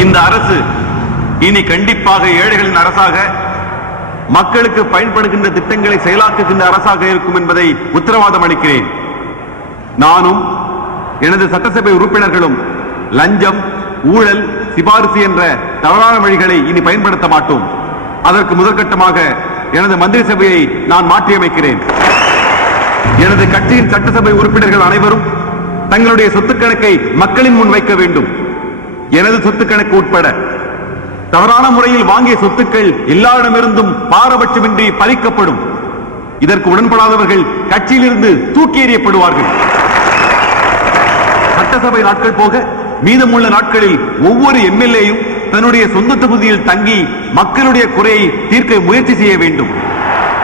இந்த அரசு இனி கண்டிப்பாக ஏழைகளின் அரசாக, மக்களுக்கு பயன்படுகின்ற திட்டங்களை செயலாக்குகின்ற அரசாக இருக்கும் என்பதை உத்தரவாதம் அளிக்கிறேன். நானும் எனது சட்டசபை உறுப்பினர்களும் லஞ்சம், ஊழல், சிபாரிசு என்ற தவறான வழிகளை இனி பயன்படுத்த மாட்டோம். அதற்கு முதற்கட்டமாக எனது மந்திரி சபையை நான் மாற்றியமைக்கிறேன். எனது கட்சியின் சட்டசபை உறுப்பினர்கள் அனைவரும் தங்களுடைய சொத்து கணக்கை மக்களின் முன் வைக்க வேண்டும். எனது சொத்து கணக்கு உட்பட தவறான முறையில் வாங்கிய சொத்துக்கள் எல்லாரிடமிருந்தும் பாரபட்சமின்றி பறிக்கப்படும். இதற்கு உடன்படாதவர்கள் கட்சியிலிருந்து தூக்கி எறியப்படுவார்கள். சட்டசபை நாட்கள் போக மீதமுள்ள நாட்களில் ஒவ்வொரு எம்எல்ஏயும் தன்னுடைய சொந்த தொகுதியில் தங்கி மக்களுடைய குறையை தீர்க்க முயற்சி செய்ய வேண்டும்.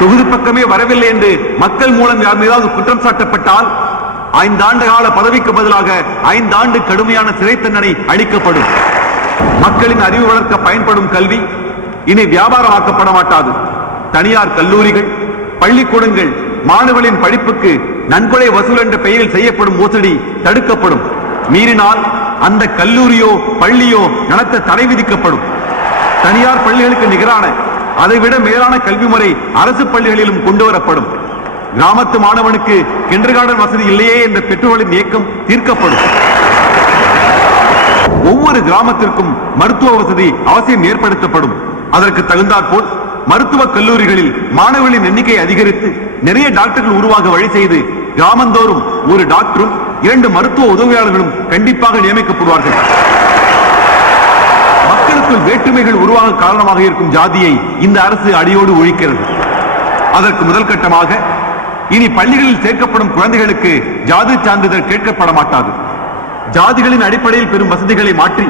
தொகுதி பக்கமே வரவில்லை என்று மக்கள் மூலம் யார் மீதாவது குற்றம் சாட்டப்பட்டால் 5 ஆண்டு கால பதவிக்கு பதிலாக 5 ஆண்டு கடுமையான சிறை தண்டனை அளிக்கப்படும். மக்களின் அறிவு வளர்க்க பயன்படும் கல்வி இனி வியாபாரமாக்கப்பட மாட்டாது. தனியார் கல்லூரிகள், பள்ளிக்கூடங்கள் மாணவர்களின் படிப்புக்கு நன்கொடை வசூல் என்ற பெயரில் செய்யப்படும் மோசடி தடுக்கப்படும். மீறினால் அந்த கல்லூரியோ பள்ளியோ நடத்த தடை விதிக்கப்படும். தனியார் பள்ளிகளுக்கு நிகரான, அதைவிட மேலான கல்வி முறை அரசு பள்ளிகளிலும் கொண்டு வரப்படும். கிராமத்து மாணவனுக்கு கிண்டர்கார்டன் வசதி இல்லையே என்ற பெற்றோர்களின் இயக்கம் தீர்க்கப்படும். ஒவ்வொரு கிராமத்திற்கும் மருத்துவ வசதி அவசியம் ஏற்படுத்தப்படும். அதற்கு தகுந்தாற்போல் மருத்துவக் கல்லூரிகளில் மாணவர்களின் எண்ணிக்கை அதிகரித்து நிறைய டாக்டர்கள் உருவாக வழி செய்து கிராமந்தோறும் ஒரு டாக்டரும் 2 மருத்துவ உதவியாளர்களும் கண்டிப்பாக நியமிக்கப்படுவார்கள். மக்களுக்குள் வேற்றுமைகள் உருவாக காரணமாக இருக்கும் ஜாதியை இந்த அரசு அடியோடு ஒழிக்கிறது. அதற்கு முதல் கட்டமாக இனி பள்ளிகளில் சேர்க்கப்படும் குழந்தைகளுக்கு ஜாதி சான்றிதழ் கேட்கப்பட மாட்டாது. ஜாதிகளின் அடிப்படையில் பெறும் வசதிகளை மாற்றி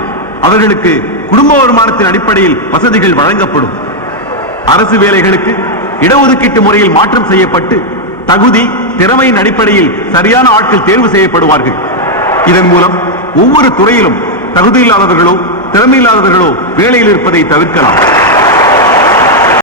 அவர்களுக்கு குடும்ப வருமானத்தின் அடிப்படையில் வசதிகள் வழங்கப்படும். அரசு வேலைகளுக்கு இடஒதுக்கீட்டு முறையில் மாற்றம் செய்யப்பட்டு தகுதி, திறமையின் அடிப்படையில் சரியான ஆட்கள் தேர்வு செய்யப்படுவார்கள். இதன் மூலம் ஒவ்வொரு துறையிலும் தகுதியில்லாதவர்களோ திறமையில்லாதவர்களோ வேலையில் இருப்பதை தவிர்க்கலாம்.